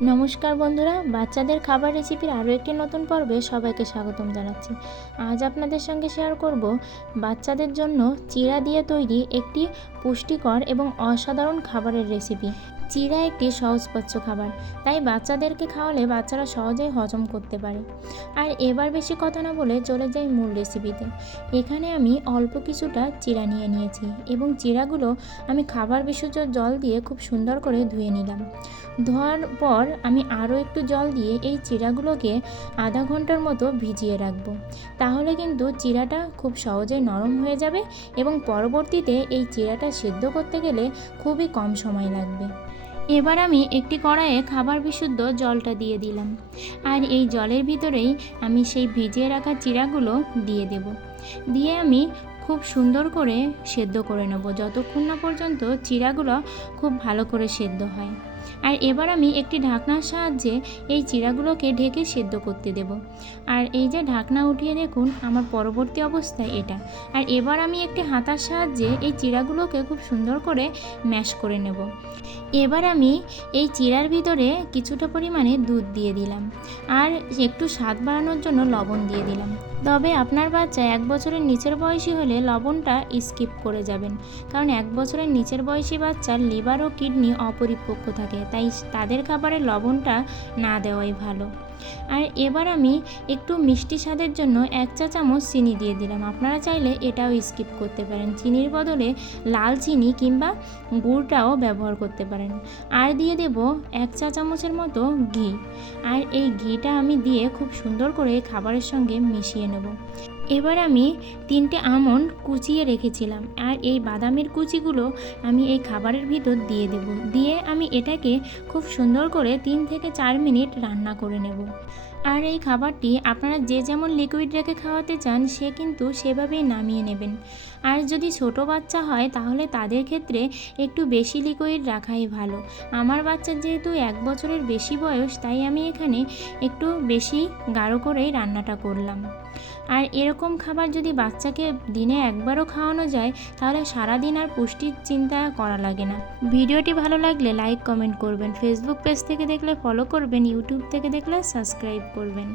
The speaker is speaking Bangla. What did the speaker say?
নমস্কার বন্ধুরা, বাচ্চাদের খাবার রেসিপির আরও একটি নতুন পর্বে সবাইকে স্বাগতম জানাচ্ছি। আজ আপনাদের সঙ্গে শেয়ার করব বাচ্চাদের জন্য চিরা দিয়ে তৈরি একটি পুষ্টিকর এবং অসাধারণ খাবারের রেসিপি চিড়া একটি সহজপাচ্য খাবার। তাই বাচ্চাদেরকে খাওয়ালে বাচ্চারা সহজেই হজম করতে পারে। আর এবার বেশি কথা না বলে চলে যাই মূল রেসিপিতে এখানে আমি অল্প কিছুটা চিড়া নিয়ে নিয়েছি এবং চিড়াগুলো আমি খাবার বিশুদ্ধ জল দিয়ে খুব সুন্দর করে ধুয়ে নিলাম। ধোয়ার পর আমি আরও একটু জল দিয়ে এই চিড়াগুলোকে আধা ঘণ্টার মতো ভিজিয়ে রাখব। তাহলে কিন্তু চিড়াটা খুব সহজেই নরম হয়ে যাবে এবং পরবর্তীতে এই চিড়াটা সিদ্ধ করতে গেলে খুবই কম সময় লাগবে। এবার আমি একটি কড়াইয়ে খাবার বিশুদ্ধ জলটা দিয়ে দিলাম। আর এই জলের ভিতরেই আমি সেই ভিজিয়ে রাখা চিড়াগুলো দিয়ে দেব। দিয়ে আমি খুব সুন্দর করে সেদ্ধ করে নেব। যতক্ষণ না পর্যন্ত চিরাগুলো খুব ভালো করে সেদ্ধ হয়। আর এবার আমি একটি ঢাকনার সাহায্যে এই চিড়াগুলোকে ঢেকে সেদ্ধ করতে দেব। আর এই যে ঢাকনা উঠিয়ে দেখুন, আমার পরবর্তী অবস্থায় এটা। আর এবার আমি একটি হাতার সাহায্যে এই চিড়াগুলোকে খুব সুন্দর করে ম্যাশ করে নেব। এবার আমি এই চিড়ার ভিতরে কিছুটা পরিমাণে দুধ দিয়ে দিলাম। আর একটু স্বাদ বাড়ানোর জন্য লবণ দিয়ে দিলাম। তবে আপনার বাচ্চা এক বছরের নিচের বয়সী হলে লবণটা স্কিপ করে যাবেন। কারণ এক বছরের নিচের বয়সী বাচ্চার লিভার ও কিডনি অপরিপক্ক থাকে তাই তাদের খাবারে লবণটা না দেওয়াই ভালো। আর এবার আমি একটু মিষ্টি স্বাদের জন্য এক চা চামচ চিনি দিয়ে দিলাম। আপনারা চাইলে এটাও স্কিপ করতে পারেন। চিনির বদলে লাল চিনি কিংবা গুড়টাও ব্যবহার করতে পারেন। আর দিয়ে দেব এক চা চামচের মতো ঘি। আর এই ঘিটা আমি দিয়ে খুব সুন্দর করে খাবারের সঙ্গে মিশিয়ে নেব। এবার আমি তিনটে আমন্ড কুচিয়ে রেখেছিলাম আর এই বাদামের কুচিগুলো আমি এই খাবারের ভিতর দিয়ে দেব। দিয়ে আমি এটাকে খুব সুন্দর করে তিন থেকে চার মিনিট রান্না করে নেব। আর এই খাবারটি আপনারা যে যেমন লিকুইড রেখে খাওয়াতে চান, সে কিন্তু সেভাবেই নামিয়ে নেবেন। আর যদি ছোট বাচ্চা হয়, তাহলে তাদের ক্ষেত্রে একটু বেশি লিকুইড রাখাই ভালো। আমার বাচ্চার যেহেতু এক বছরের বেশি বয়স, তাই আমি এখানে একটু বেশি গাঢ় করেই রান্নাটা করলাম। আর এরকম খাবার যদি বাচ্চাকে দিনে একবারও খাওয়ানো যায়, তাহলে সারাদিন আর পুষ্টির চিন্তা করা লাগে না। ভিডিওটি ভালো লাগলে লাইক, কমেন্ট করবেন। ফেসবুক পেজ থেকে দেখলে ফলো করবেন, ইউটিউব থেকে দেখলে সাবস্ক্রাইব করবেন।